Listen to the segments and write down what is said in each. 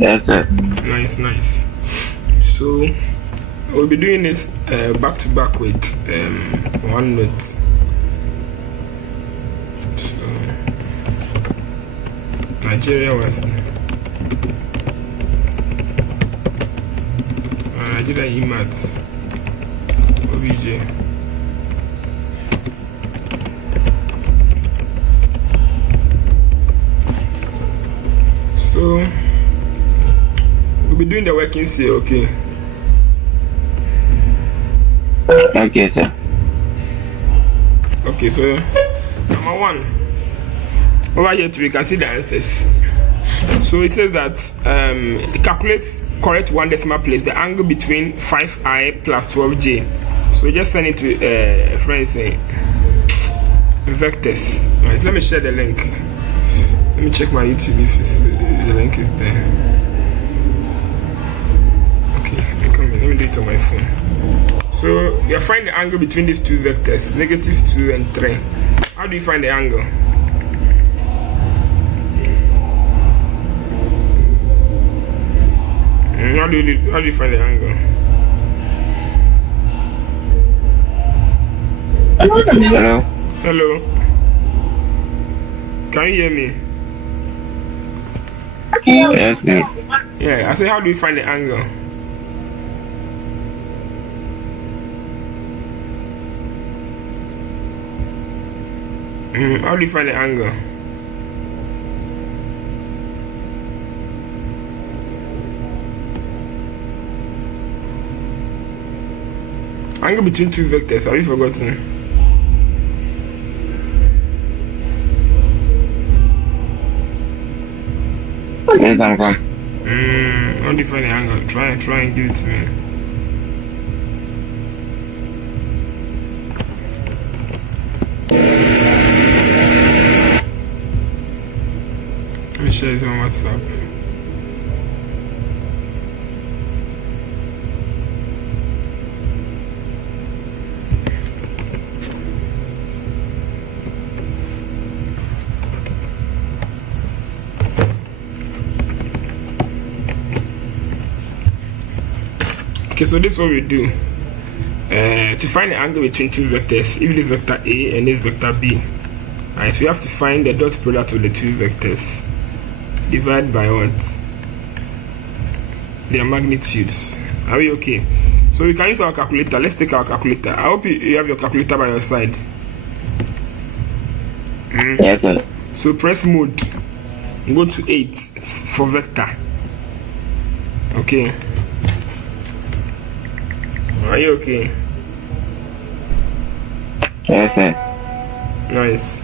Yes, sir. Nice. So we'll be doing this back to back with one note. So Nigeria WASSCE. Nigeria EMATS. OBJ. So we'll be doing the workings here, okay? Okay, sir. Okay, so number one, over here too, we can see the answers. So it says that calculate correct one decimal place the angle between 5i plus 12j. So just send it to friends vectors. Right, let me share the link. Let me check my YouTube if the link is there. Okay, come in. Let me do it on my phone. So you find the angle between these two vectors, -2 and 3. How do you find the angle? How do you find the angle? Hello. Can you hear me? Yes, please. Yeah, I said, how do you find the angle? How do you find the angle? Angle between two vectors, have you forgotten? Yes, I'm gone. How do you find the angle? Try and give it to me. Let me share it on WhatsApp. Okay, so this is what we do. To find the angle between two vectors, if it is vector A and this vector B, right, so we have to find the dot product of the two vectors. Divide by what? Their magnitudes. Are we okay? So we can use our calculator. Let's take our calculator. I hope you have your calculator by your side. Yes, sir. So press mode. Go to 8 for vector. Okay. Are you okay? Yes, sir. Nice.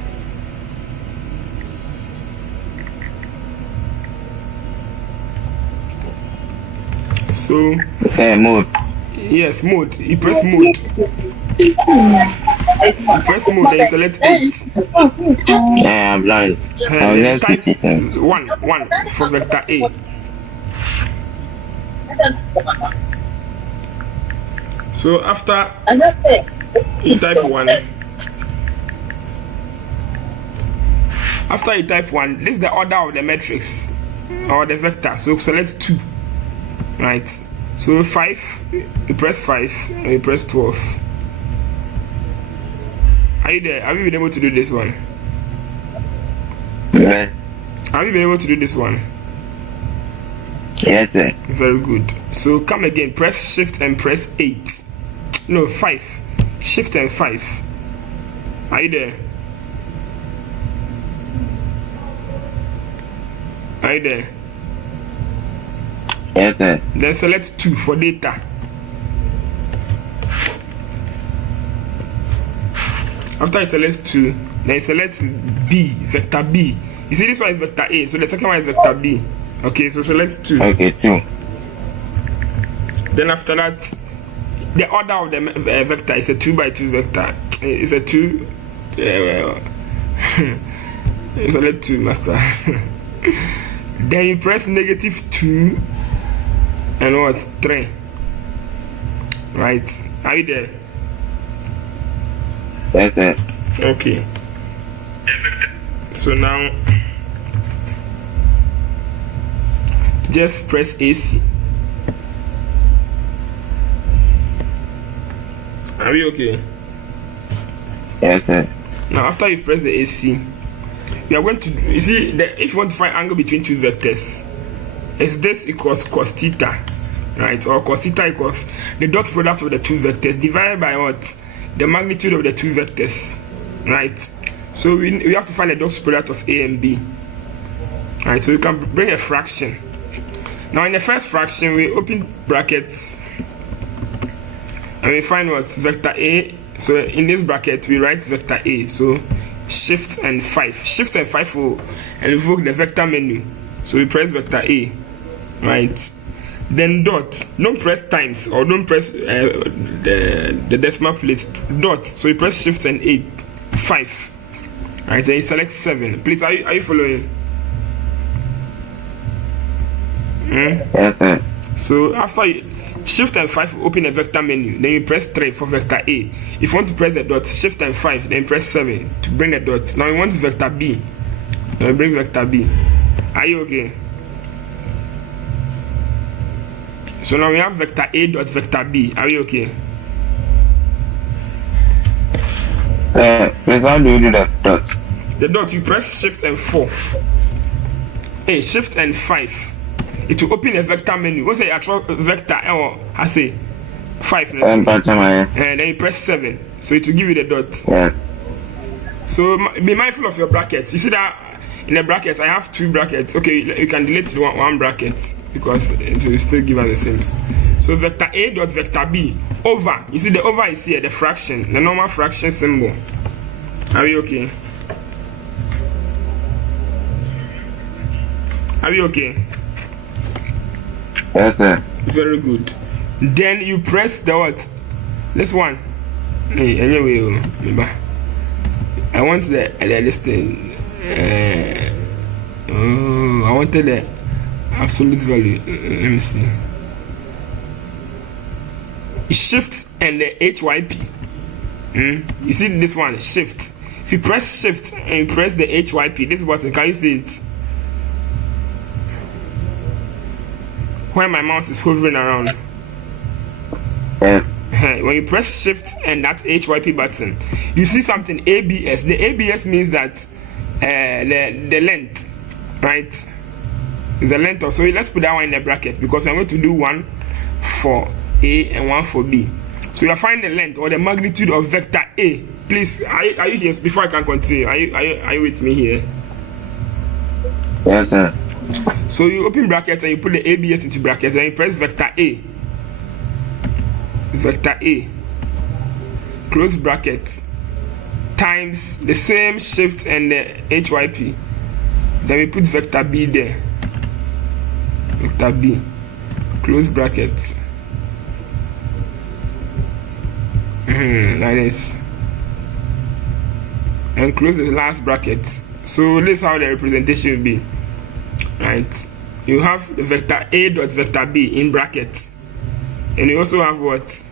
So Say mode. yes, mode. You press mode. You press mode and you select 8. Yeah, I'm blind. I'm just Type repeating. 1 for vector A. So after you type 1, after you type 1, this is the order of the matrix or the vector. So select 2, right? So 5, you press 5 and you press 12. Are you there? Have you been able to do this one? Yeah. Have you been able to do this one? Yes, sir. Very good. So come again, press shift and press 8. No, 5. Shift and 5. Are you there? Are you there? Yes, sir. Then select 2 for data. After you select 2, then select B, vector B. You see this one is vector A, so the second one is vector B. Okay, so select 2. Okay, 2. Then after that, the order of the vector is a 2 by 2 vector. It's a 2. Select 2, master. Then you press -2 and what? 3. Right? Are you there? Yes, sir. Okay. So now just press AC. Are we okay? Yes, sir. Now, after you press the AC, you are going to, you see, if you want to find angle between two vectors, it's this equals cos theta, right? Or cos theta equals the dot product of the two vectors divided by what? The magnitude of the two vectors, right? So we have to find the dot product of A and B, right? So you can bring a fraction. Now in the first fraction, we open brackets and we find what? Vector A. So in this bracket, we write vector A. So shift and 5. Shift and 5 will invoke the vector menu. So we press vector A, right? Then dot. Don't press times or don't press the decimal place. Dot. So you press shift and 8, 5. Right? Then you select 7. Please, are you following? Yes, sir. So after you shift and 5 open a vector menu, then you press 3 for vector A. If you want to press the dot, shift and 5, then press 7 to bring the dot. Now you want vector B. Now you bring vector B. Are you okay? So now we have vector A dot vector B. Are you okay? Please, how do you do the dot? The dot, you press shift and 4. Hey, shift and 5. It will open a vector menu. What's the actual vector? Or I say 5. And then you press 7. So it will give you the dot. Yes. So be mindful of your brackets. You see that in the brackets, I have 2 brackets. Okay, you can delete one bracket because it will still give us the same. So vector A dot vector B over. You see the over is here, the fraction, the normal fraction symbol. Are we okay? Are we okay? Yes, sir. Very good. Then you press the what? This one. Hey, anyway, I want the this thing. I wanted the absolute value. Let me see. Shift and the HYP. You see this one, shift. If you press shift and you press the HYP, this button, can you see it? Where my mouse is hovering around. Yes. When you press shift and that HYP button, you see something ABS. The ABS means that the length, right? The length of, so let's put that one in the bracket because I'm going to do one for A and one for B. So you are finding the length or the magnitude of vector A. Please, are you here before I can continue? Are you with me here? Yes, sir. So you open brackets and you put the ABS into brackets and you press vector A. Vector A. Close bracket. Times the same shift and the HYP. Then we put vector B there. Vector B. Close bracket. Like this. And close the last bracket. So this is how the representation will be. Right, you have the vector A dot vector B in brackets, and you also have what?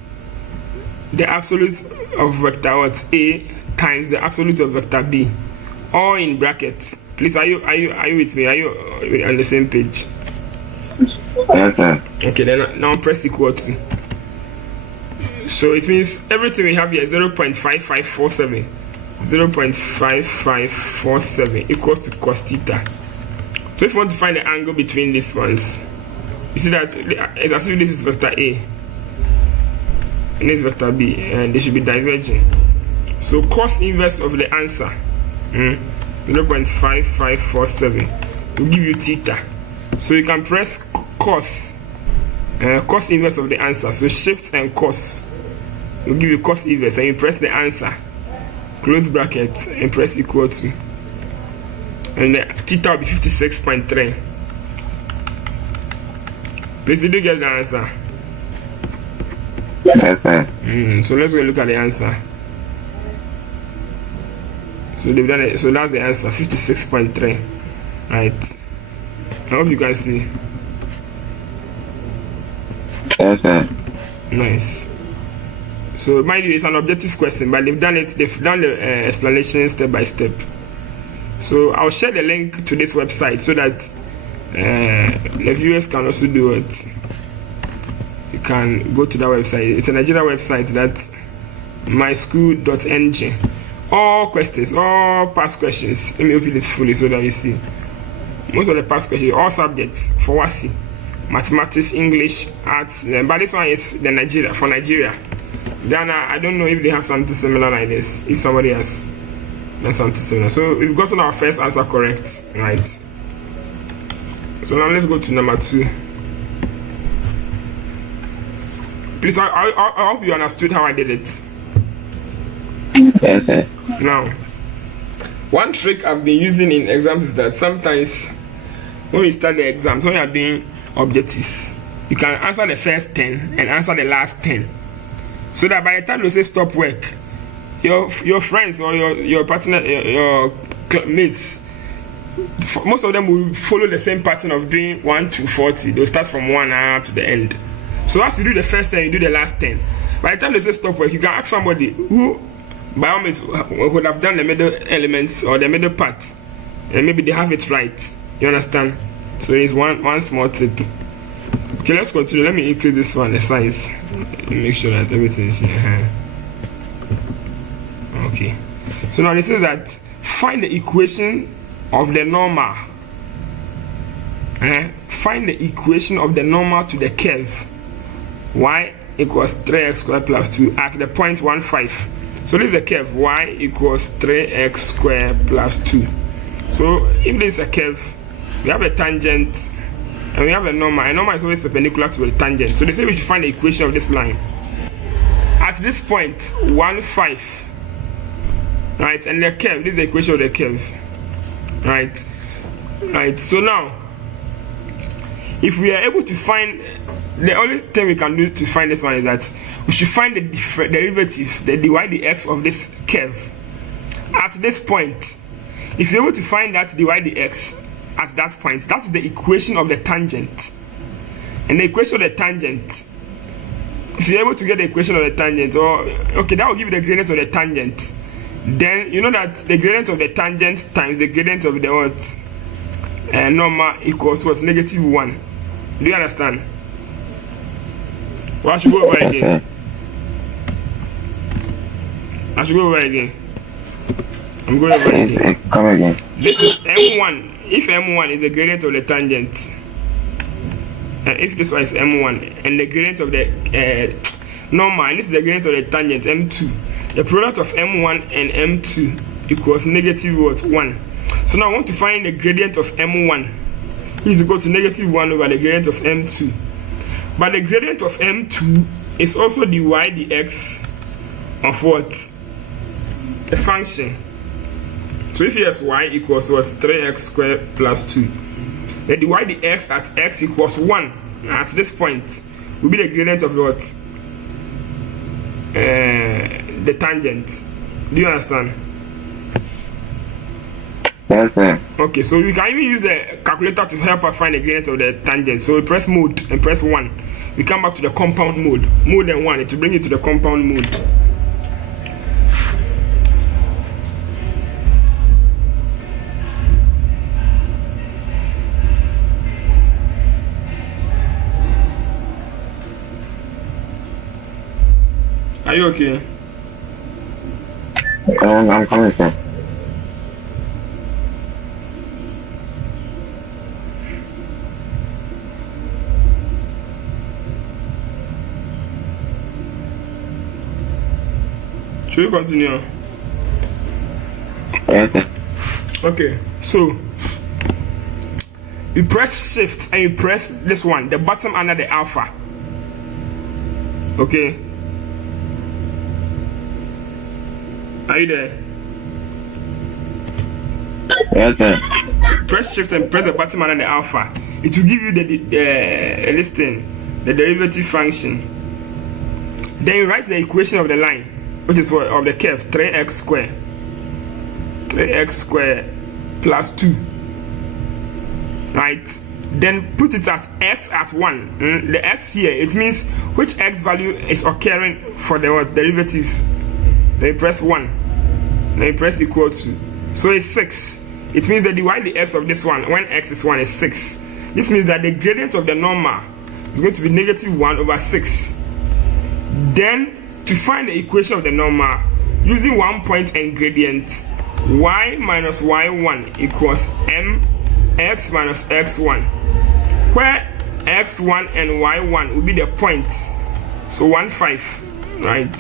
The absolute of vector what? A times the absolute of vector B, all in brackets. Please, are you with me? Are you on the same page? Yes, sir. Okay, then now press equal to. So it means everything we have here is 0.5547. 0.5547 equals to cos theta. So if you want to find the angle between these ones, you see that it's as if this is vector A and this is vector B, and they should be diverging. So cos inverse of the answer, 0.5547, will give you theta. So you can press cos inverse of the answer. So shift and cos will give you cos inverse, and you press the answer, close bracket, and press equal to. And the theta will be 56.3. Please, did you get the answer? Yes, sir. So let's go look at the answer. So they've done it. So that's the answer, 56.3. Right. I hope you guys see. Yes, sir. Nice. So mind you, it's an objective question, but they've done it. They've done the explanation step by step. So I'll share the link to this website so that the viewers can also do it. You can go to that website. It's a Nigerian website, that's myschool.ng. All questions, all past questions. Let me open this fully so that you see. Most of the past questions, all subjects for WASSCE. Mathematics, English, arts. But this one is the Nigeria, for Nigeria. Ghana, I don't know if they have something similar like this. If somebody has something similar. So we've gotten our first answer correct, right? So now let's go to number 2. Please, I hope you understood how I did it. Yes, sir. Now, one trick I've been using in exams is that sometimes when you start the exams, when you are doing objectives, you can answer the first 10 and answer the last 10. So that by the time you say stop work, your friends or your partner, your mates, most of them will follow the same pattern of doing 1 to 40. They'll start from 1 to the end. So as you do the first 10, you do the last 10. By the time they say stop work, you can ask somebody who by all means would have done the middle elements or the middle part, and maybe they have it right. You understand? So it's one small tip. Okay, let's continue. Let me increase this one, the size. Make sure that everything is here. Okay. So now this is that find the equation of the normal. Find the equation of the normal to the curve y equals 3x squared plus 2 at the point 1, 5. So this is the curve y equals 3x squared plus 2. So if this is a curve, we have a tangent and we have a normal. A normal is always perpendicular to the tangent. So they say we should find the equation of this line at this point 1, 5, right? And the curve, this is the equation of the curve, right? So now if we are able to find, the only thing we can do to find this one is that we should find the derivative, the dy dx of this curve at this point. If you're able to find that dy dx at that point, that's the equation of the tangent. And the equation of the tangent, if you're able to get the equation of the tangent, or okay, that will give you the gradient of the tangent. Then you know that the gradient of the tangent times the gradient of the what? Normal equals what? -1. Do you understand? Well, I should go over again. I should go over again. I'm going over again. Come again. This is M1. If M1 is the gradient of the tangent, if this one is M1 and the gradient of the normal, and this is the gradient of the tangent M2, the product of M1 and M2 equals -1. So now I want to find the gradient of M1. Is equal to -1 over the gradient of M2. But the gradient of M2 is also dy dx of what? The function. So if yes, y equals what? 3x squared plus 2. The dy dx at x equals 1 at this point will be the gradient of what? The tangent. Do you understand? Yes, sir. Okay, so we can even use the calculator to help us find the gradient of the tangent. So we press mode and press 1. We come back to the compound mode. Mode and 1, it will bring you to the compound mode. Are you okay? I'm coming, sir. Should we continue? Yes, sir. Okay, so you press shift and you press this one, the bottom under the alpha. Okay. Are you there? Yes, sir. Press shift and press the bottom under the alpha. It will give you this thing, the derivative function. Then you write the equation of the line, which is what? Of the curve, 3x squared. 3x squared plus 2. Right? Then put it as x at 1. The x here, it means which x value is occurring for the what? Derivative. Then you press 1. Then you press equal to. So it's 6. It means that the dy dx of this one, when x is 1, is 6. This means that the gradient of the normal is going to be -1/6. Then, to find the equation of the normal, using 1 point and gradient, y minus y1 equals mx minus x1, where x1 and y1 will be the points. So 1, 5, right?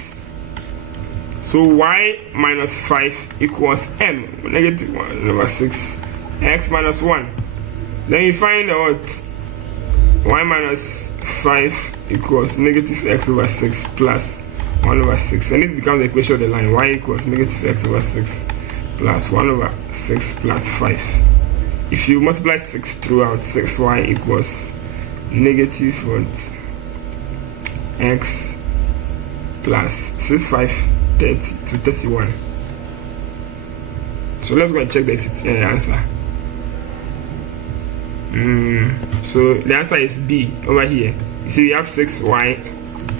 So y minus 5 equals m, -1/6, x minus 1. Then you find out y minus 5 equals -x/6 plus 1/6. And this becomes the equation of the line. Y equals -x/6 plus 1/6 plus 5. If you multiply 6 throughout, 6y equals -x plus 6, 5, 30 to 31. So let's go and check the answer. So the answer is B over here. You see, we have 6y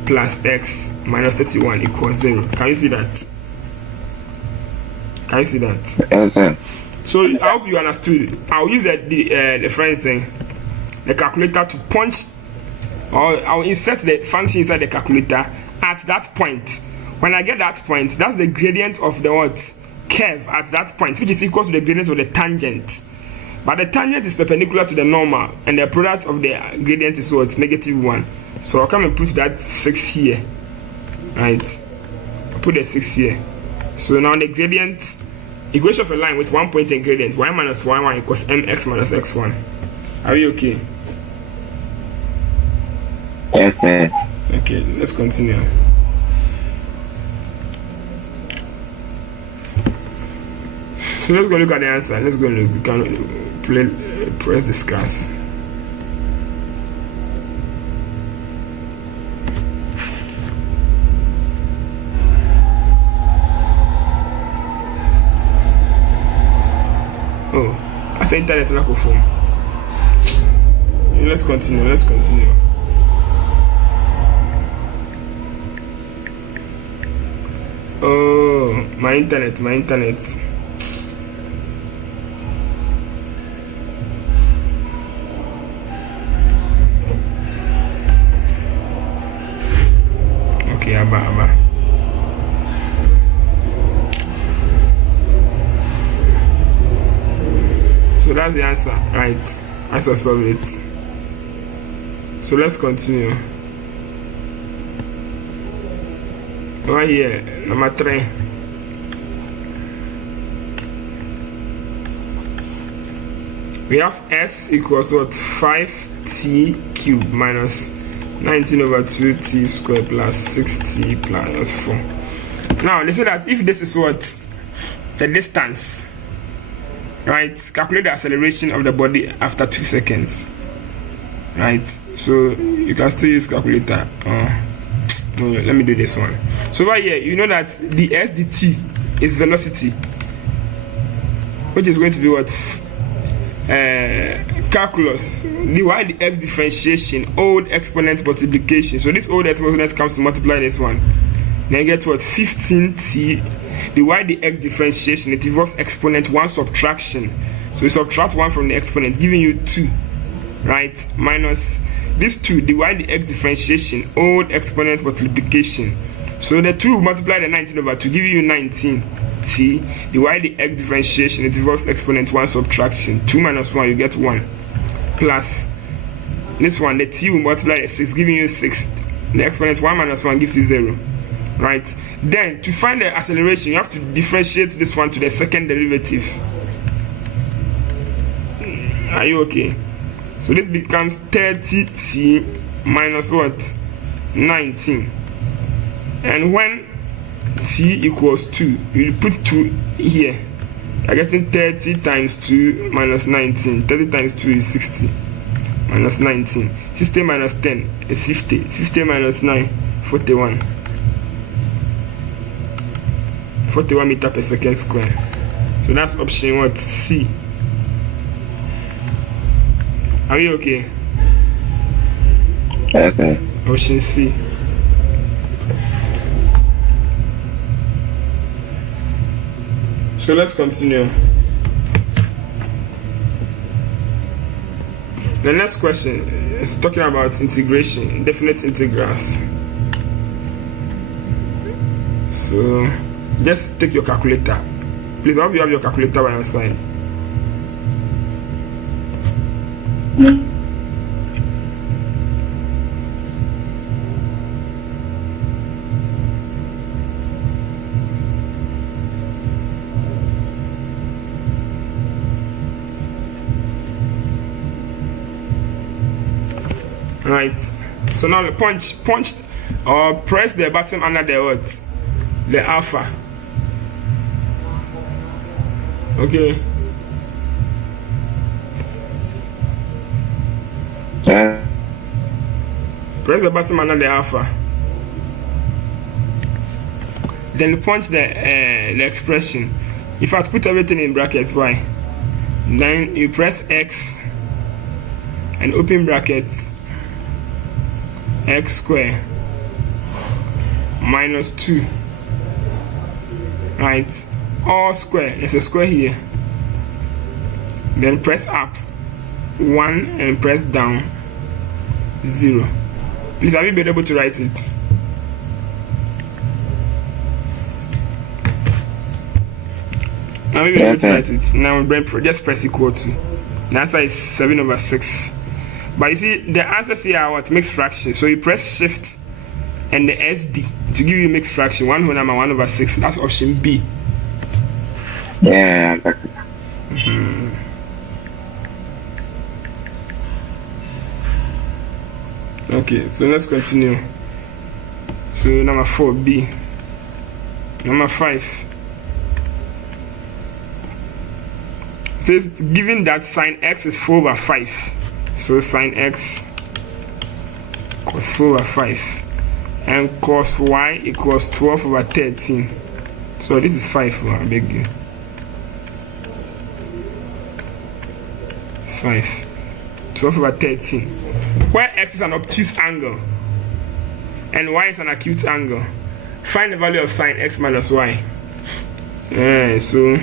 plus x minus 31 equals 0. Can you see that? Can you see that? Yes, sir. So I hope you understood. I'll use the friend saying the calculator to punch, or I'll insert the function inside the calculator at that point. When I get that point, that's the gradient of the what? Curve at that point, which is equal to the gradient of the tangent. But the tangent is perpendicular to the normal, and the product of the gradient is what? -1. So I'll come and put that 6 here, right? I'll put the 6 here. So now the gradient, equation of a line with 1 point and gradient, y minus y1 equals mx minus x1. Are we okay? Yes, sir. Okay, let's continue. So let's go look at the answer. Let's go look. We can press discuss. Oh, I said internet lack of phone. Let's continue. Let's continue. Oh, my internet. Okay, Abba. So that's the answer, right? I shall solve it. So let's continue. Right here, number 3. We have s equals what? 5t cubed minus 19/2t squared plus 6t plus 4. Now they say that if this is what? The distance, right? Calculate the acceleration of the body after 2 seconds, right? So you can still use calculator. No, let me do this one. So right here, you know that the s dt is velocity, which is going to be what? Calculus, the y dx differentiation, old exponent multiplication. So this old exponent comes to multiply this one. Then you get what? 15t. The y dx differentiation, it involves exponent 1 subtraction. So you subtract 1 from the exponent, giving you 2, right? Minus this 2, the y dx differentiation, old exponent multiplication. So the 2 multiply the 19/2, giving you 19t. The y dx differentiation, it involves exponent 1 subtraction. 2 minus 1, you get 1. Plus this one, the t will multiply the 6, giving you 6. The exponent 1 minus 1 gives you 0, right? Then to find the acceleration, you have to differentiate this one to the second derivative. Are you okay? So this becomes 30t minus what? 19. And when t equals 2, you put 2 here. You're getting 30 times 2 minus 19. 30 times 2 is 60 minus 19. 60 minus 10 is 50. 50 minus 9, 41. 41 meters per second square. So that's option what? C. Are you okay? Yes, sir. Option C. So let's continue. The next question is talking about integration, definite integrals. So just take your calculator. Please, I hope you have your calculator by your side. Right. So now punch or press the button under the what? The alpha. Okay. Press the button under the alpha. Then punch the expression. If I put everything in brackets, y. Then you press x and open brackets. X square minus 2, right? All square, there's a square here. Then press up 1 and press down 0. Please, have you been able to write it? Have you been able to write it? Now just press equal to. The answer is 7/6. But you see, the answers here are what? Mixed fraction. So you press shift and the SD to give you mixed fraction. 1 whole number 1/6. That's option B. Yeah, that's it. Okay, so let's continue. So number 4, B. Number 5. It says given that sine x is 4/5. So sine x equals 4/5 and cos y equals 12/13. So this is 5, I beg you. 5. 12/13. Where x is an obtuse angle and y is an acute angle, find the value of sine x minus y. So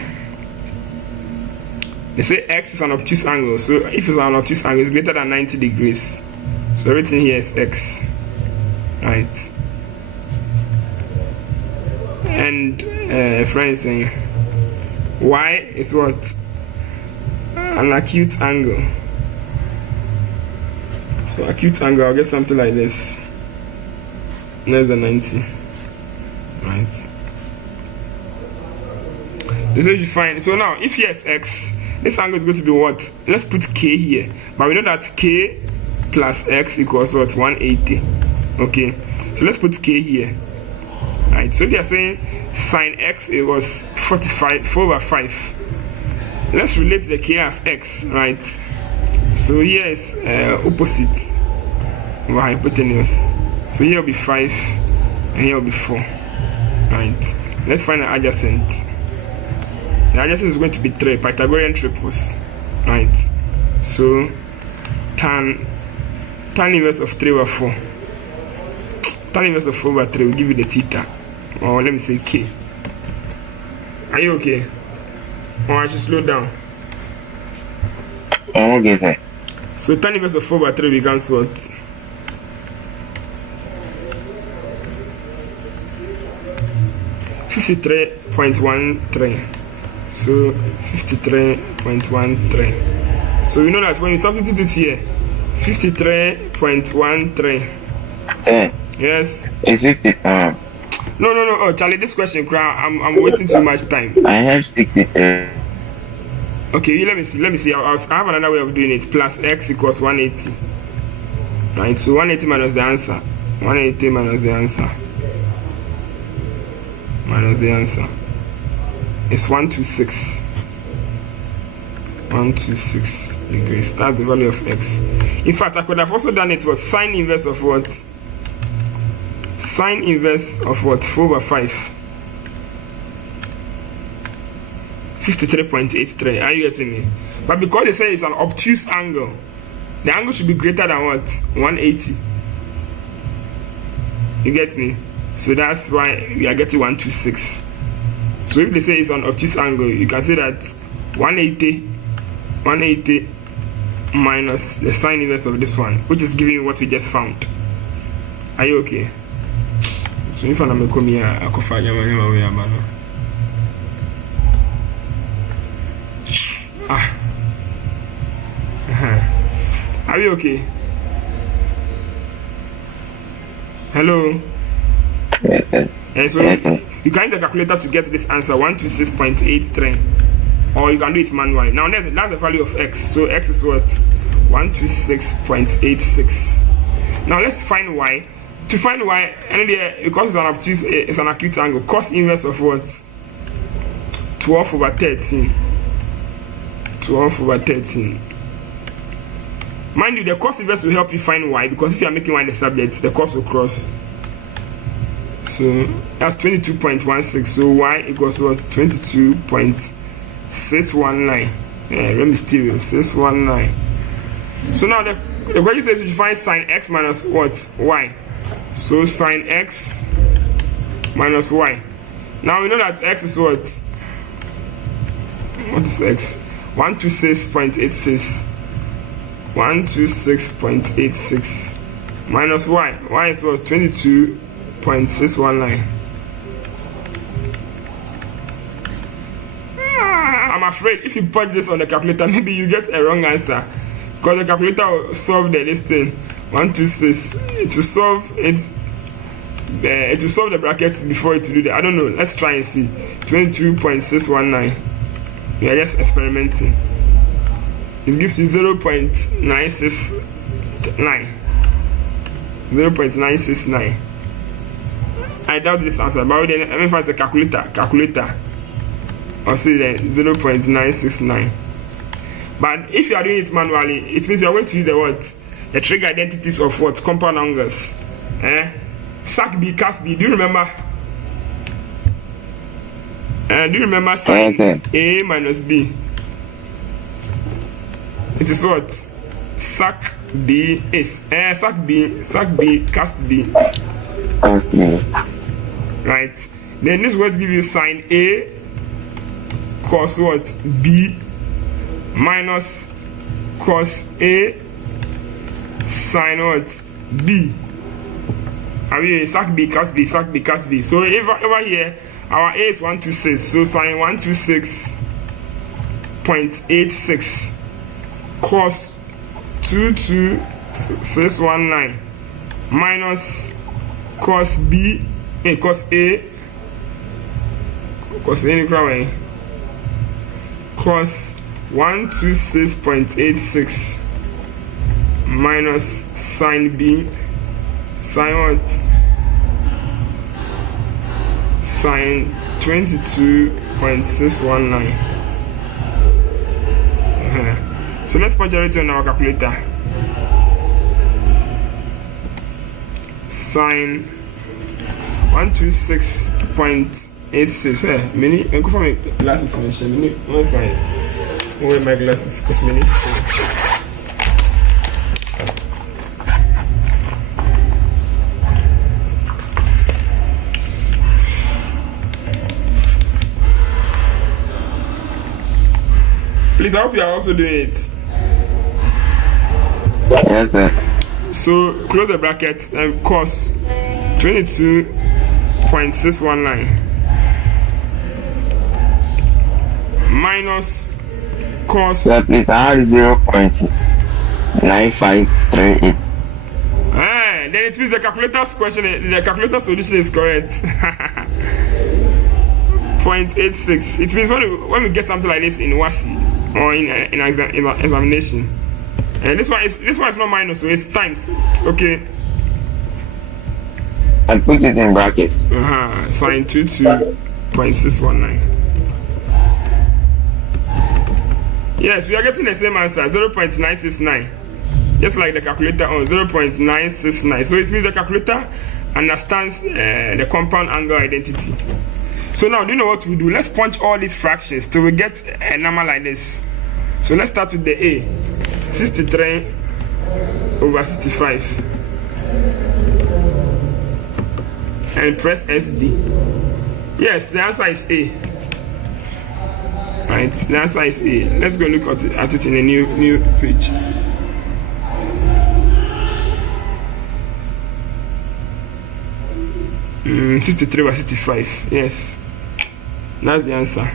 they say x is an obtuse angle, so if it's an obtuse angle, it's greater than 90 degrees. So everything here is x, right? And a friend is saying y is what? An acute angle. So acute angle, I'll get something like this, less than 90, right? This is you find. So now, if here is x, this angle is going to be what? Let's put k here. But we know that k plus x equals what? 180. Okay. So let's put k here. Right. So they are saying sine x equals 4/5. Let's relate the k as x. Right. So here is opposite over hypotenuse. So here will be 5 and here will be 4. Right. Let's find the adjacent. The adjacent is going to be 3, Pythagorean triples, right? So tan inverse of 3/4. Tan inverse of 4/3 will give you the theta, or let me say k. Are you okay? Or I should slow down? I'm okay, sir. So tan inverse of 4/3 becomes what? $53.13. So 53.13. So you know that when you substitute it here, 53.13. Sir, Yes. it's 50. No. Oh, Charlie, this question, I'm wasting too much time. I have 60. Okay, let me see. I have another way of doing it. Plus x equals 180. Right. So 180 minus the answer. 180 minus the answer. It's 126. 126 degrees. That's the value of x. In fact, I could have also done it with sine inverse of what? Sine inverse of what? 4/5. 53.83. Are you getting me? But because they say it's an obtuse angle, the angle should be greater than what? 180. You get me? So that's why we are getting 126. So if they say it's an obtuse angle, you can say that 180 minus the sine inverse of this one, which is giving you what we just found. Are you okay? So if I'm come here, I could find your way. Are we okay? Hello? Yes, sir. So Yes, sir. you can use the calculator to get this answer 126.83, or you can do it manually. Now that's the value of x. So x is what? 126.86. Now let's find y. To find y, because it's an acute angle, cos inverse of what? 12 over 13. 12 over 13. Mind you, the cos inverse will help you find y, because if you are making y the subject, the cos will cross. So that's 22.16. So y equals what? 22.619. Let me steal it. 619. So now the question says you find sine x minus what? Y. So sine x minus y. Now we know that x is what? What is x? 126.86. 126.86 minus y. Y is what? 22.619. I'm afraid if you put this on the calculator, maybe you get a wrong answer, because the calculator will solve this thing 126. It will solve it. It will solve the bracket before it will do that. I don't know. Let's try and see. 22.619. We are just experimenting. It gives you 0.969. 0.969. I doubt this answer, but then let me find the calculator. I'll see then 0.969. But if you are doing it manually, it means you are going to use the what? The trig identities of what? Compound angles. Sac B, cast B. Do you remember? Sac A minus B? It is what? Sac B is sac B, cast B. Cast B. Right. Then this will give you sine A cos what? B minus cos A sine what? B. Are we sac B, cast B, sac B, cast B? So over here, our A is 126. So sine 126.86 cos 22619 minus cos B, cos A, cos cos 126.86 minus sine B, sine what? Sine 22.619. So let's punch everything on our calculator. Sine 126.86. Many I go for my glasses mention. Many where's my glasses? Because many. Please, I hope you are also doing it. Yes, sir. So close the bracket and cos 22.619 minus cos. Sir, please, I have 0.9538. Then it means the calculator's question, the calculator solution is correct. 0.86. It means when we get something like this in WASSCE or in examination, and this one is not minus, so it's times. Okay. I put it in brackets. Sine 22.619. Yes, we are getting the same answer, 0.969. Just like the calculator on 0.969. So it means the calculator understands the compound angle identity. So now, do you know what we do? Let's punch all these fractions till we get a number like this. So let's start with the A. 63 over 65. And press SD. Yes, the answer is A. Right, the answer is A. Let's go look at it in a new page. 63 over 65. Yes, that's the answer.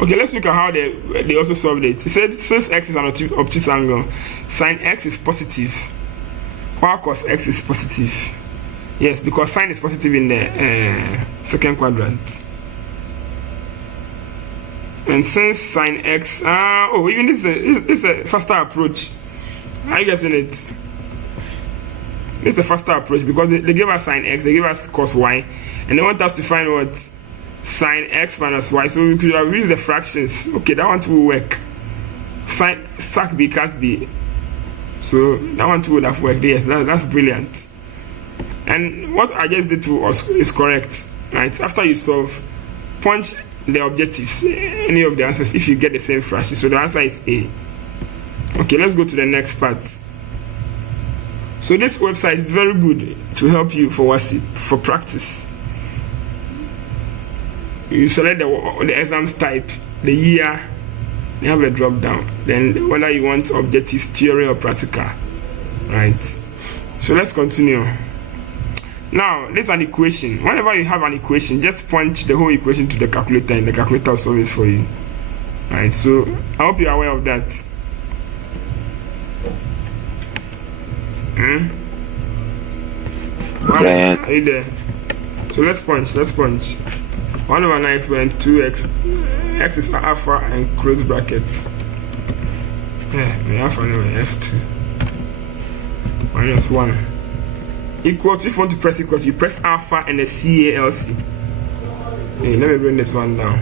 Okay, let's look at how they also solved it. It said since x is an obtuse angle, sine x is positive, while cos x is positive. Yes, because sine is positive in the second quadrant. And since sine x, even this is a faster approach. Are you getting it? This is a faster approach because they gave us sine x, they gave us cos y, and they want us to find what? Sine x minus y. So we could have used the fractions. Okay, that one too will work. Sine sac b cast b. So that one too would have worked. Yes, that's brilliant. And what I just did to us is correct. Right? After you solve, punch the objectives, any of the answers, if you get the same fraction. So the answer is A. Okay, let's go to the next part. So this website is very good to help you for WASSCE, for practice. You select the exams type, the year, they have a drop down. Then whether you want objectives, theory or practical. Right? So let's continue. Now, this is an equation. Whenever you have an equation, just punch the whole equation to the calculator and the calculator will solve it for you. Right? So I hope you're aware of that. Yes. Are you there? So let's punch. 1 over 9 exponent 2x. X is alpha and close bracket. Yeah, the alpha anyway, F2. Minus 1. Equal to, if you want to press equal to, you press alpha and the CALC. Hey, let me bring this one down.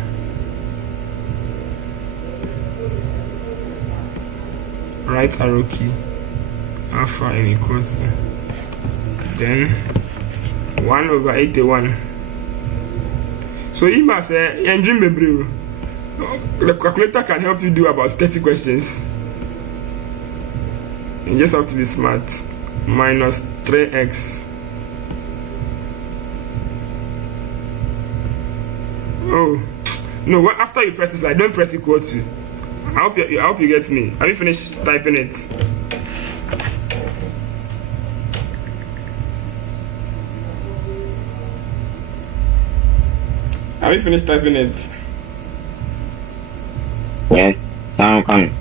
Right arrow key. Alpha and equal to. Then 1 over 81. So you must say, the calculator can help you do about 30 questions. You just have to be smart. Minus 3x. Oh no! After you press this, I don't press equal to. I hope you get me. Have you finished typing it? Have you finished typing it? Yes, I'm coming.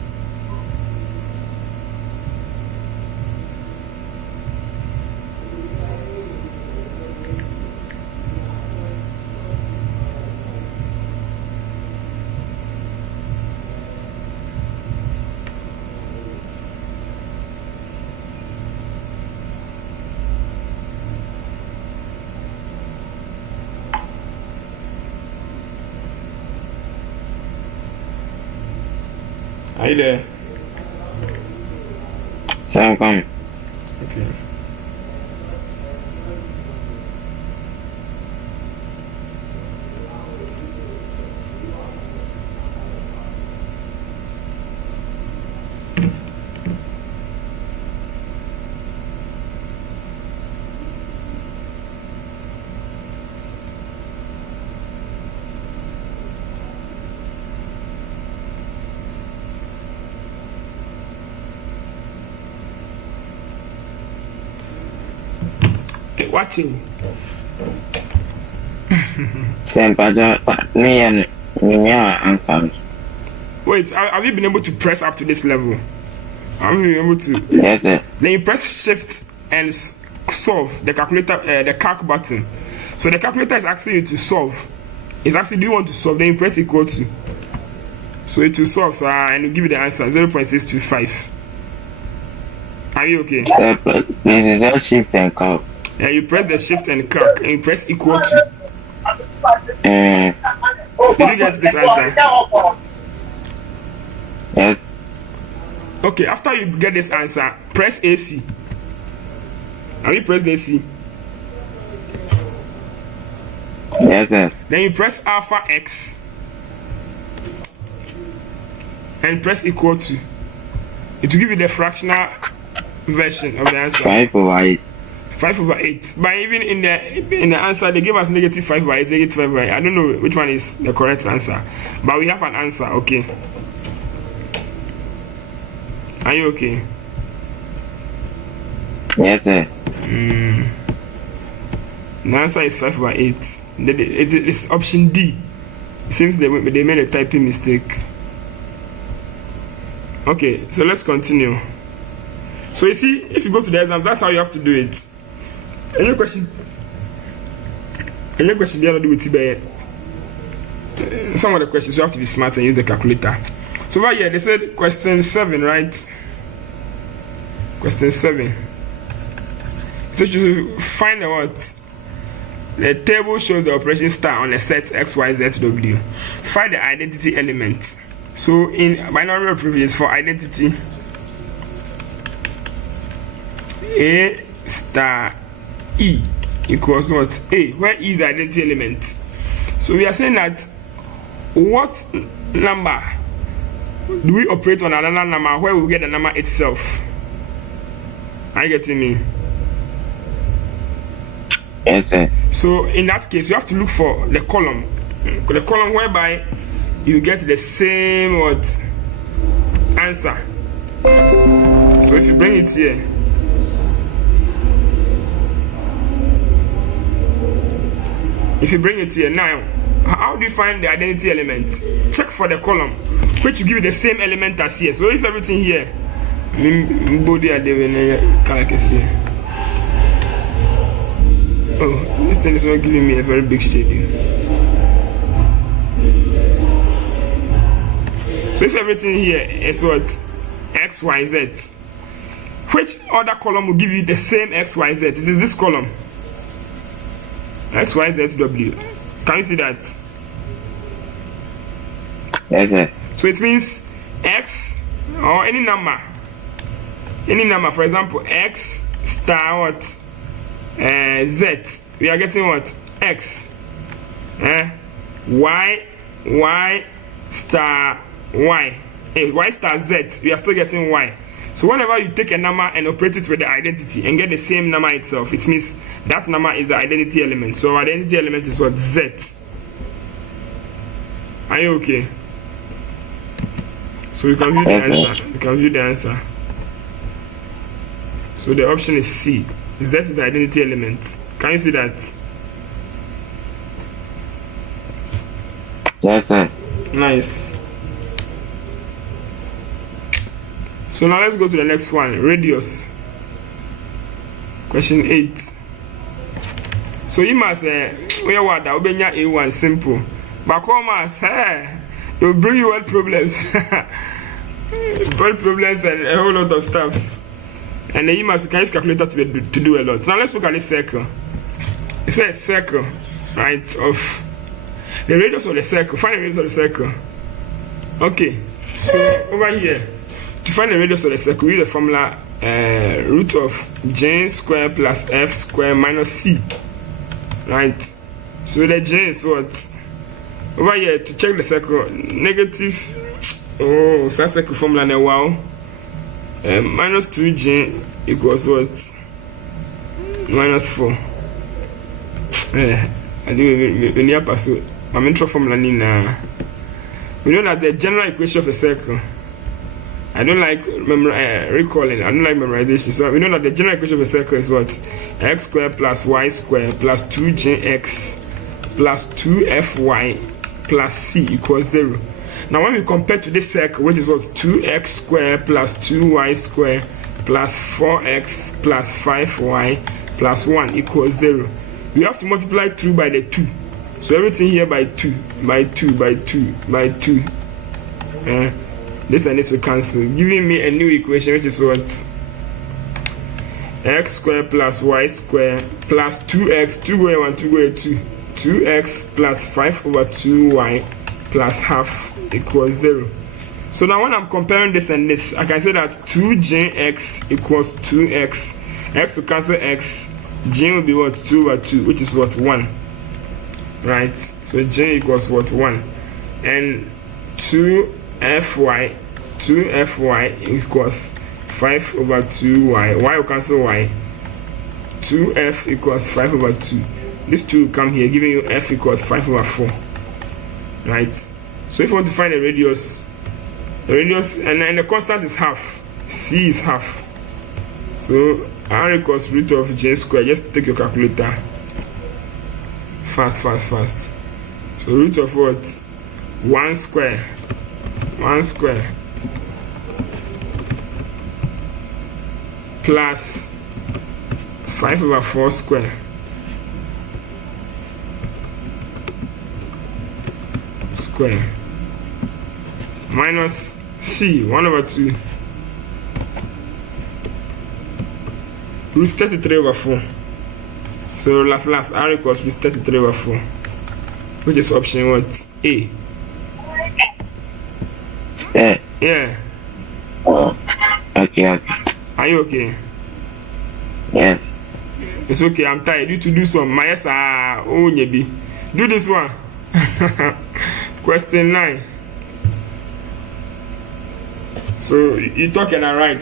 Are you there? So I'm coming. Okay. Watching. Same pattern. Me and answers. Wait, have you been able to press up to this level? Have you been able to? Yes, sir. Then you press shift and solve the calculator, the calc button. So the calculator is asking you to solve. It's asking, do you want to solve? Then you press equal to. So it will solve, and it'll give you the answer 0.625. Are you okay? Sir, this is just shift and calc. Yeah, you press the shift and calc, and you press equal to. Did you get this answer? Yes. Okay, after you get this answer, press AC. Have you pressed AC? Yes, sir. Then you press alpha x and press equal to. It will give you the fractional version of the answer. 5 over 8. 5 over 8. But even in the answer, they gave us negative 5 over 8, negative 5 over 8. I don't know which one is the correct answer. But we have an answer, okay. Are you okay? Yes, sir. The answer is 5 over 8. It's option D. It seems they made a typing mistake. Okay, so let's continue. So you see, if you go to the exam, that's how you have to do it. Any question you have to do with it? Some of the questions you have to be smart and use the calculator. So right here they said question 7, right? Question 7. So you find out what the table shows the operation star on a set XYZW. Find the identity element. So in binary privileges for identity, A star E equals what? A. Where is the identity element? So we are saying that what number do we operate on another number where we get the number itself? Are you getting me? Yes, sir. So in that case, you have to look for the column whereby you get the same what answer. So if you bring it here, now, how do you find the identity element? Check for the column which will give you the same element as here. So if everything here, oh, this thing is not giving me a very big shading. So if everything here is what? X, Y, Z. Which other column will give you the same X, Y, Z? This is this column. X, Y, Z, W. Can you see that? Yes, sir. So it means X or any number, for example, X star what? Z. We are getting what? X. Y star Y. Y star Z. We are still getting Y. So whenever you take a number and operate it with the identity and get the same number itself, it means that number is the identity element. So our identity element is what? Z. Are you okay? So you can view the answer. So the option is C. Z is the identity element. Can you see that? Yes, sir. Nice. So now let's go to the next one. Radius. Question 8. So you must A1 simple. But commas, it will bring you world problems. World problems and a whole lot of stuff. And then you must use calculator to do a lot. Now let's look at this circle. It's a circle, right, of the radius of the circle. Find the radius of the circle. Okay, so over here, to find the radius of the circle, we use the formula root of j square plus f square minus c. Right? So the j is what? Over here, to check the circle, negative, circle formula now, wow. Minus 2j equals what? Minus 4. I do we near pass. I'm in formula nina. We know that the general equation of a circle. I don't like recalling. I don't like memorization. So we know that the general equation of a circle is what? X squared plus y squared plus 2jx plus 2fy plus c equals 0. Now when we compare to this circle, which is what? 2x squared plus 2y squared plus 4x plus 5y plus 1 equals 0. We have to multiply 2 by the 2. So everything here by 2, by 2, by 2, by 2. This and this will cancel, giving me a new equation, which is what? X squared plus y squared plus 2x, 2 go 1, 2 go 2. 2x plus 5 over 2y plus half equals 0. So now when I'm comparing this and this, I can say that 2jx equals 2x. X will cancel x. J will be what? 2 over 2, which is what? 1. Right? So j equals what? 1. And 2fy equals 5 over 2y. Y will cancel y. 2f equals 5 over 2. This 2 will come here, giving you f equals 5 over 4. Right? So if you want to find the radius and the constant is half. C is half. So So r equals root of j square. Just take your calculator. Fast. So root of what? 1 square. 1 square plus 5/4 square minus c 1/2 root 33/4. So last r equals root 33/4, which is option what? A. Yeah. Okay. Are you okay? Yes. It's okay. I'm tired. You to do some. Do this one. Question 9. So you talk and I write.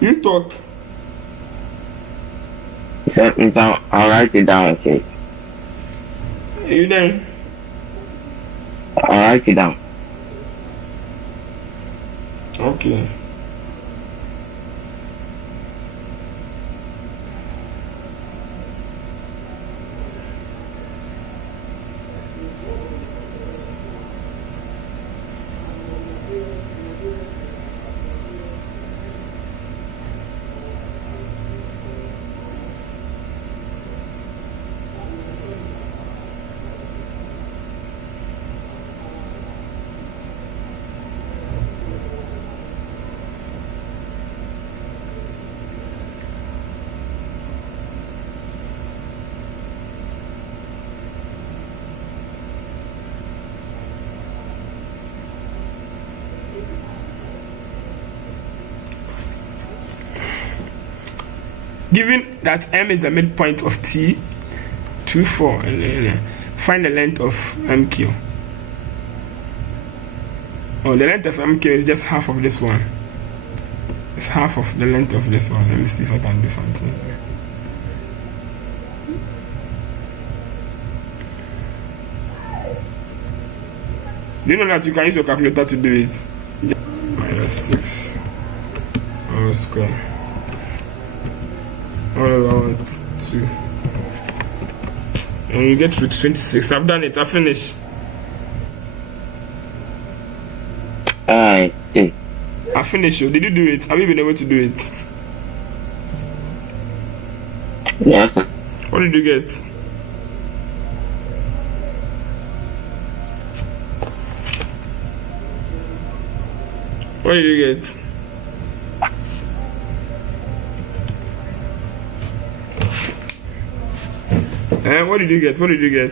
You talk. So I'll write it down and say it. You then? I'll write it down. Okay. Given that m is the midpoint of t, 2, 4, find the length of mq. Oh, the length of mq is just half of this one. It's half of the length of this one. Let me see if I can do something. Do you know that you can use your calculator to do it? Minus 6 all square. All around 2. And you get root 26. I've done it. I finished. I finished. Did you do it? Have you been able to do it? Yes, sir. What did you get? What did you get? What did you get? What did you get?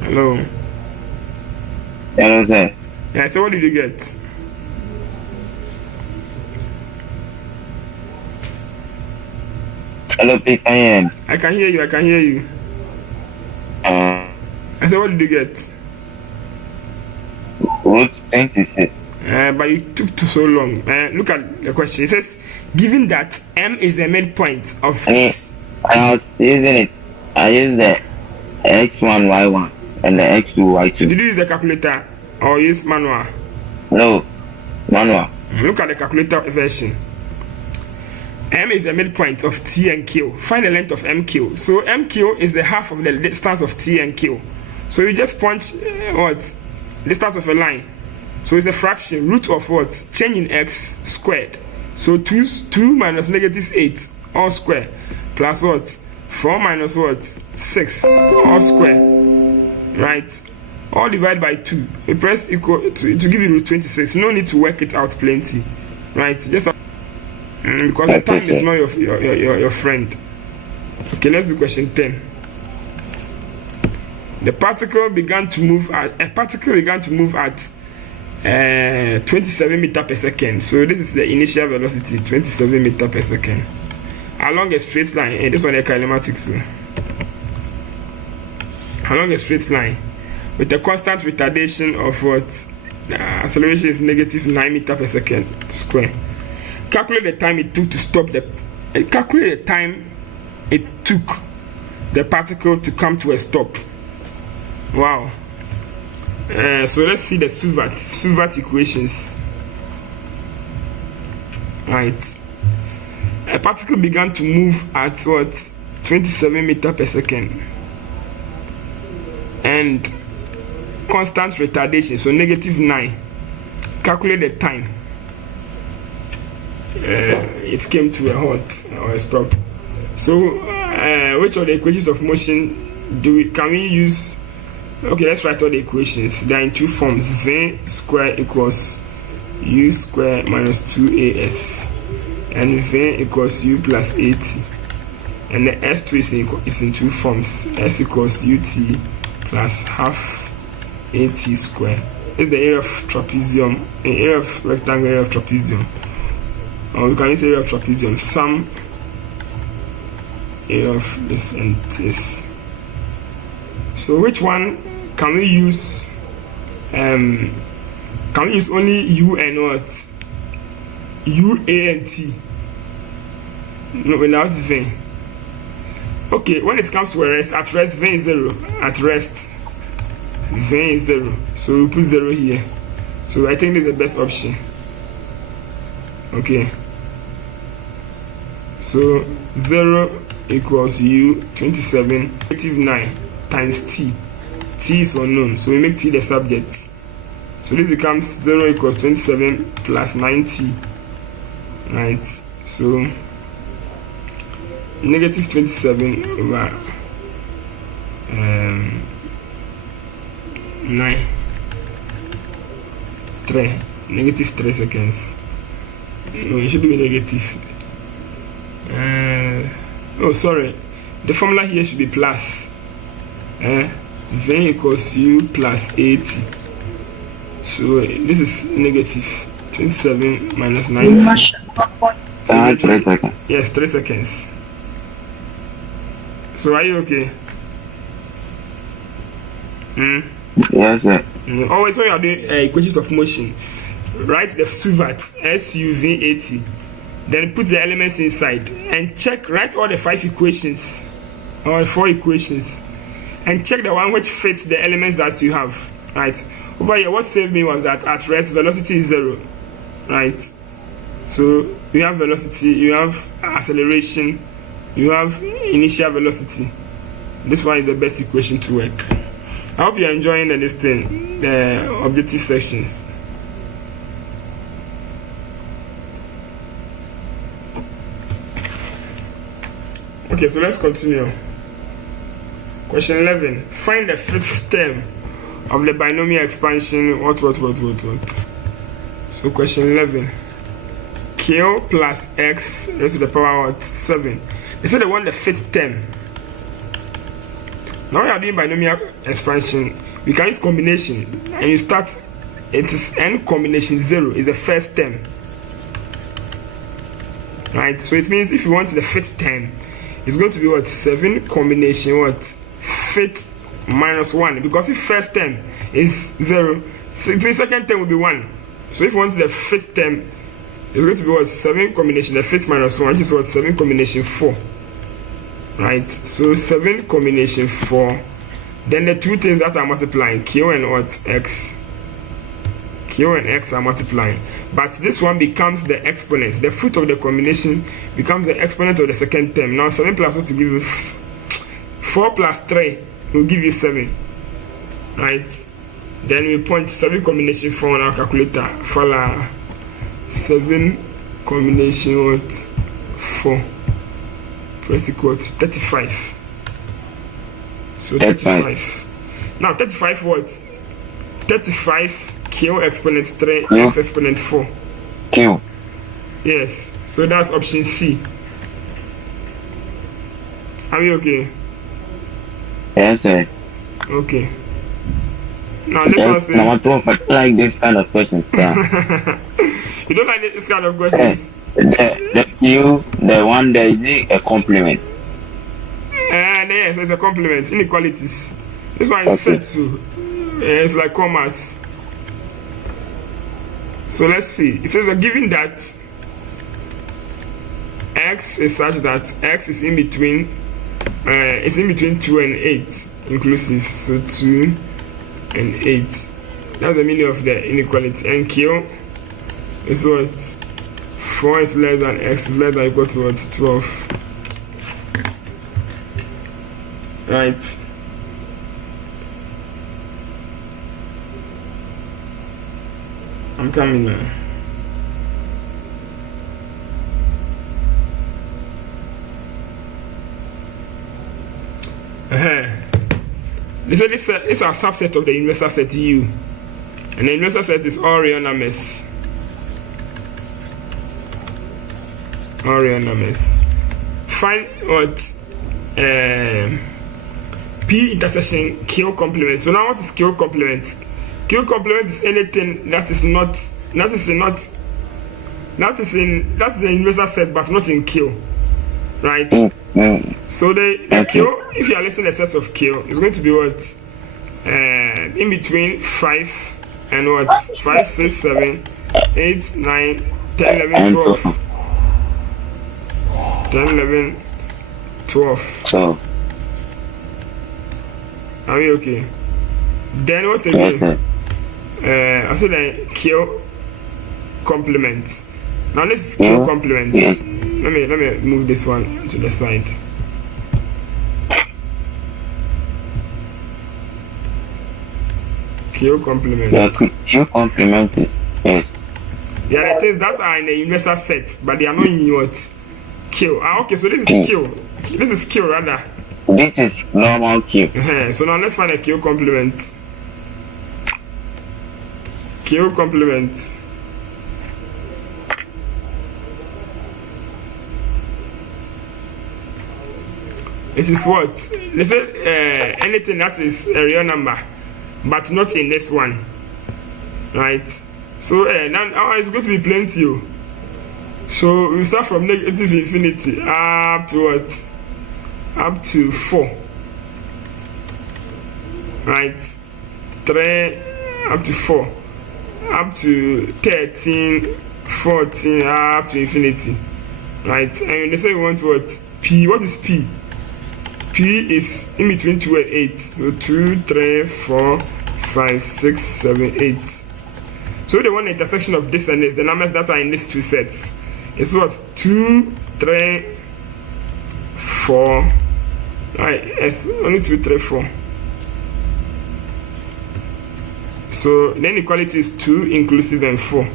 Hello. Hello, sir. Yeah, so what did you get? Hello, please, can you hear me? I can hear you. I said, what did you get? Root 26. But you took so long. Look at the question. It says, given that m is the midpoint of... I was using it. I used the x1, y1 and the x2, y2. Did you use the calculator or use manual? No, manual. Look at the calculator version. M is the midpoint of T and Q. Find the length of MQ. So MQ is the half of the distance of T and Q. So you just punch what? Distance of a line. So it's a fraction. Root of what? Change in x squared. So 2 minus negative 8 all square. Plus what? 4 minus what? 6 all square. Right? All divided by 2. You press equal to give you root 26. No need to work it out plenty. Right? Just because the time is not your friend. Okay, let's do question 10. A particle began to move at 27 meter per second. So this is the initial velocity, 27 meter per second, along a straight line. And this one is kinematics. So along a straight line with a constant retardation of what? Acceleration is negative 9 meter per second square. Calculate the time it took to stop the. Calculate the time it took the particle to come to a stop. Wow. So let's see the Suvat equations. Right. A particle began to move at what? 27 meter per second. And constant retardation, so negative 9. Calculate the time. It came to a halt or a stop. So, which of the equations of motion can we use? Okay, let's write all the equations. They are in two forms. V square equals u square minus 2as, and V equals u plus at. And the S2 is in two forms. S equals ut plus half at square. It's the area of trapezium, the area of rectangle, area of trapezium. Or we can use area of trapezium, sum area of this and this. So which one can we use? Can we use only u and what? U, A, and T? No, without V. Okay, when it comes to a rest, at rest, V is 0. At rest, V is 0. So we put 0 here. So I think this is the best option. Okay. So 0 equals u 27 negative 9 times t. T is unknown, so we make t the subject. So this becomes 0 equals 27 plus 9t. Right. So negative 27 over 9 3 negative 3 seconds. No, it should be negative. Oh, sorry. The formula here should be plus. V equals u plus 80. So this is negative 27 minus 90. So 3 seconds. Yes, 3 seconds. So are you okay? Yes, sir. Always when you are doing equations of motion, write the SUVAT, SUVAT, then put the elements inside and check, write all the 5 equations or 4 equations and check the one which fits the elements that you have. Right. Over here, what saved me was that at rest velocity is 0. Right. So you have velocity, you have acceleration, you have initial velocity. This one is the best equation to work. I hope you're enjoying the objective sections. Okay, so let's continue. Question 11. Find the fifth term of the binomial expansion. What? So question 11. Q plus x raised to the power of 7. They said they want the fifth term. Now we are doing binomial expansion. We can use combination, and you start. It is n combination 0 is the first term. Right. So it means if you want the fifth term, it's going to be what? 7 combination what? Fifth minus 1. Because if first term is 0, so the second term will be 1. So if you want the fifth term, it's going to be what? 7 combination, the fifth minus 1, which is what? 7 combination 4. Right? So 7 combination 4. Then the two things that are multiplying, Q and what? X. Q and X are multiplying. But this one becomes the exponent. The fruit of the combination becomes the exponent of the second term. Now 7 plus what to give you? 4 plus 3 will give you 7. Right? Then we point 7 combination 4 on our calculator. Follow 7 combination what? 4 plus equal to 35. So 35. Now 35 what? 35 Q exponent 3 X exponent 4. Q. Yes. So that's option C. Are we okay? Yes, sir. Okay. Now this one says. Number 12. I don't like this kind of questions. Yeah. You don't like this kind of questions? The Q, the one there, is it a compliment? Yes, it's a compliment. Inequalities. This one is set to. It's like commas. So let's see. It says that given that x is such that x is in between 2 and 8 inclusive. So 2 and 8. That's the meaning of the inequality. And Q is what? 4 is less than x is less than or equal to what? 12. Right. I'm coming now. They said this is a subset of the universal set U. And the universal set is all real numbers. All real numbers. Find what P intersection Q complement. So now what is Q complement? Q complement is anything that is in the universal set but not in Q. Right? So the Q, if you are listing a set of Q, it's going to be what? In between 5 and what? 5, 6, 7, 8, 9, 10, 11, 12. 10, 11, 12. So, are we okay? Then what again? I said the Q complement. Now this is Q complement. Yes. Let me move this one to the side. Q complement. Yeah, Q complement is yes. Yeah, the things that are in the universal set, but they are not in what? Q. Okay, so this is Q. This is Q rather. This is normal Q. So now let's find a Q complement. Q complement. This is what? They say anything that is a real number, but not in this one. Right? So now it's going to be plenty. So we start from negative infinity up to what? Up to 4. Right? 3 up to 4. Up to 13, 14, up to infinity. Right? And they say we want what? P. What is P? P is in between 2 and 8. So 2, 3, 4, 5, 6, 7, 8. So the one intersection of this and this, the numbers that are in these two sets, is what? 2, 3, 4. Right, yes, only 2, 3, 4. So the inequality is 2 inclusive and 4.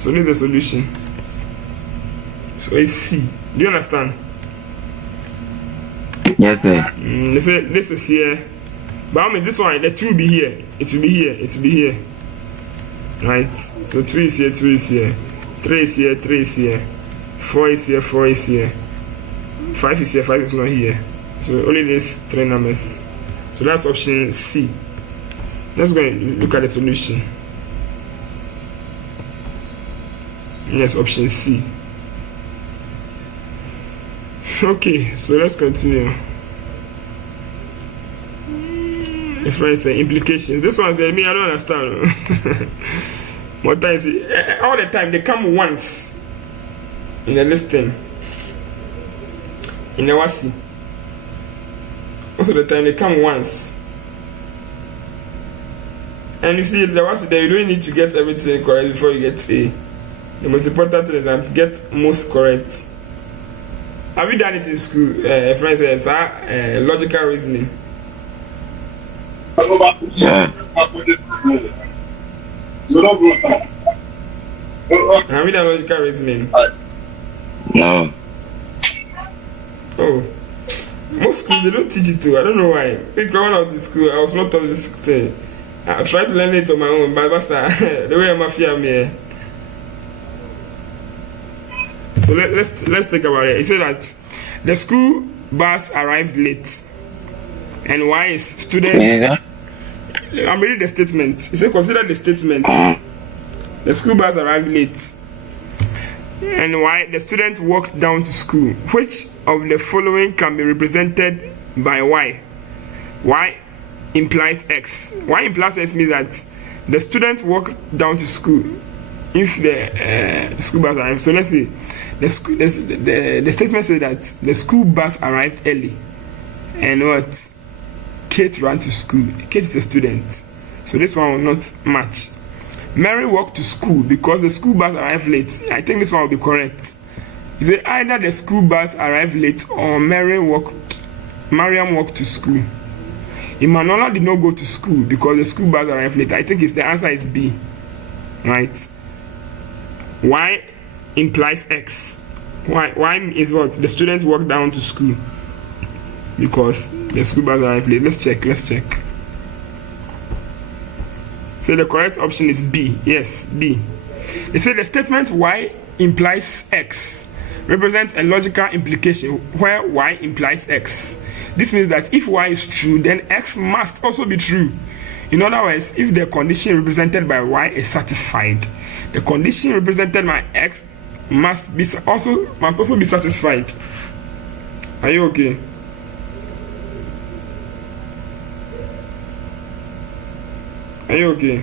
So this is the solution. So it's C. Do you understand? Yes, sir. They say this is here. But I mean this one, the 2 will be here. It will be here. It will be here. Right? So 2 is here, 2 is here. 3 is here, 3 is here. 4 is here, 4 is here. 5 is here, 5 is not here. So only these 3 numbers. So that's option C. Let's go and look at the solution. Yes, option C. Okay, so let's continue. The friend say implications. This one me, I don't understand. What time is it? All the time they come once in the listing. In the WASSCE. Most of the time they come once. And you see the WASSCE there, you don't need to get everything correct before you get A. The most important thing is that get most correct. Have you done it in school? Friends, logical reasoning. Yeah. Have you done logical reasoning? No. Oh. Most schools, they don't teach it too. I don't know why. When I was in school, I was not taught this thing. I tried to learn it on my own, but that's the way I'm a fear me. So let's think about it. He said that the school bus arrived late. and Y is student. I'm reading the statement. It says consider the statement. The school bus arrived late. And Y, the student walked down to school. Which of the following can be represented by Y? Y implies X. Y implies X means that the student walked down to school if the school bus arrived. So let's see. The statement says that the school bus arrived early. And what? Kate ran to school. Kate is a student. So this one will not match. Mary walked to school because the school bus arrived late. I think this one will be correct. Is it either the school bus arrived late or Mariam walked to school? Emanuela did not go to school because the school bus arrived late. I think the answer is B. Right? Y implies X. Y is what? The students walked down to school because the school bus arrived late. Let's check. So the correct option is B. Yes, B. They say the statement Y implies X represents a logical implication where Y implies X. This means that if Y is true, then X must also be true. In other words, if the condition represented by Y is satisfied, the condition represented by X must also be satisfied. Are you okay? Are you okay?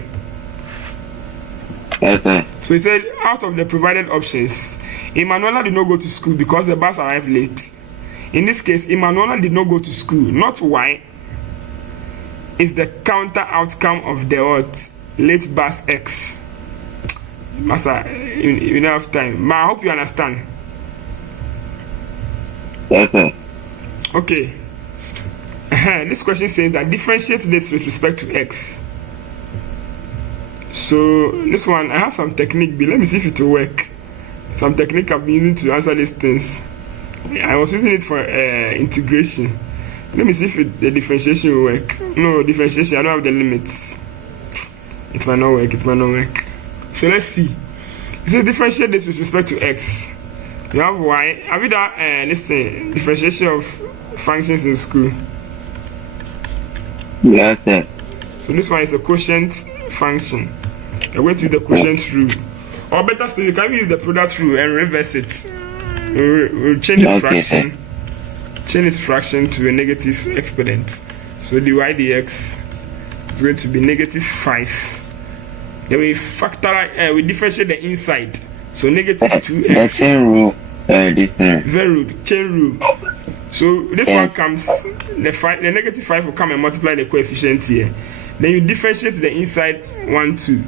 Yes, sir. So he said, out of the provided options, Emanuela did not go to school because the bus arrived late. In this case, Emanuela did not go to school. Not Y is the counter outcome of the what? Late bus X. Master, you don't have time. But I hope you understand. Yes, sir. Okay. This question says that differentiate this with respect to X. So this one, I have some technique, but let me see if it will work. Some technique I've been using to answer these things. I was using it for integration. Let me see if the differentiation will work. No, differentiation, I don't have the limits. It might not work. So let's see. It says differentiate this with respect to X. You have Y. Have you done this thing, differentiation of functions in school? Yes, sir. So this one is a quotient function. You're going to use the quotient rule. Or better still, you can use the product rule and reverse it. We'll change this fraction. Change this fraction to a negative exponent. So dy dx is going to be negative 5. Then we factor, we differentiate the inside. So negative 2x. The chain rule, this thing. Very good. Chain rule. So this one comes, the negative 5 will come and multiply the coefficients here. Then you differentiate the inside 1, 2.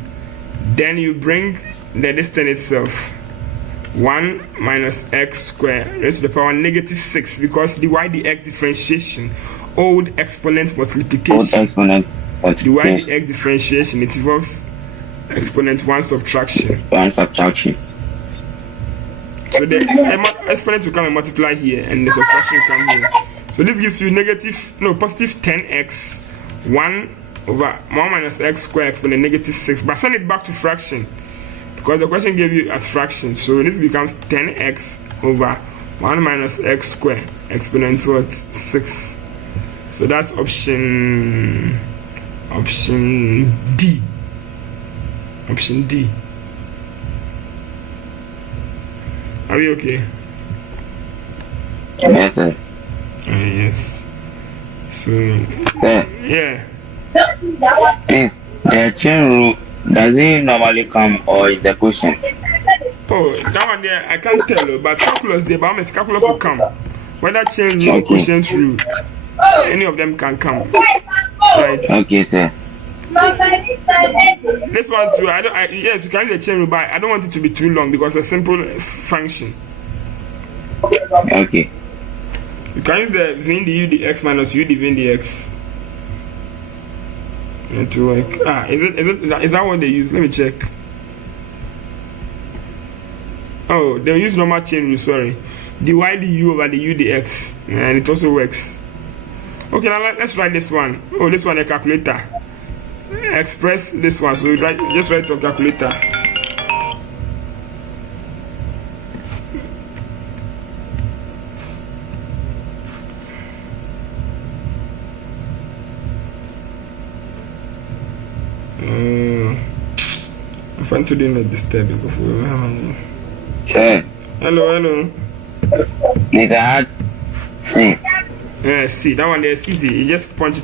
Then you bring the distance itself. 1 minus x squared raised to the power negative 6 because dy dx differentiation, old exponent multiplication. Dy dx differentiation, it involves exponent 1 subtraction. So the exponent will come and multiply here and the subtraction will come here. So this gives you positive 10x 1 over 1 minus x squared exponent negative 6. But send it back to fraction because the question gave you as fraction. So this becomes 10x over 1 minus x squared exponent what? 6. So that's option D. Option D. Are we okay? Yes, sir. Yes. So, sir. Yeah. Please, the chain rule, does it normally come or is the quotient? Oh, that one there, I can't tell you, but calculus there, but calculus will come. Whether chain rule or quotient rule, any of them can come. Right? Okay, sir. This one too, yes, you can use the chain rule, but I don't want it to be too long because it's a simple function. Okay. You can use the v in the u dx minus u div in dx. And to work. Is that what they use? Let me check. Oh, they use normal chain rule, sorry. Dy du over the u dx. And it also works. Okay, now let's write this one. Oh, this one a calculator. Express this one, so just write on calculator. I'm trying to do not disturb you before. Sir. Hello. It's a hard C. Yeah, see, that one there is easy. You just punch it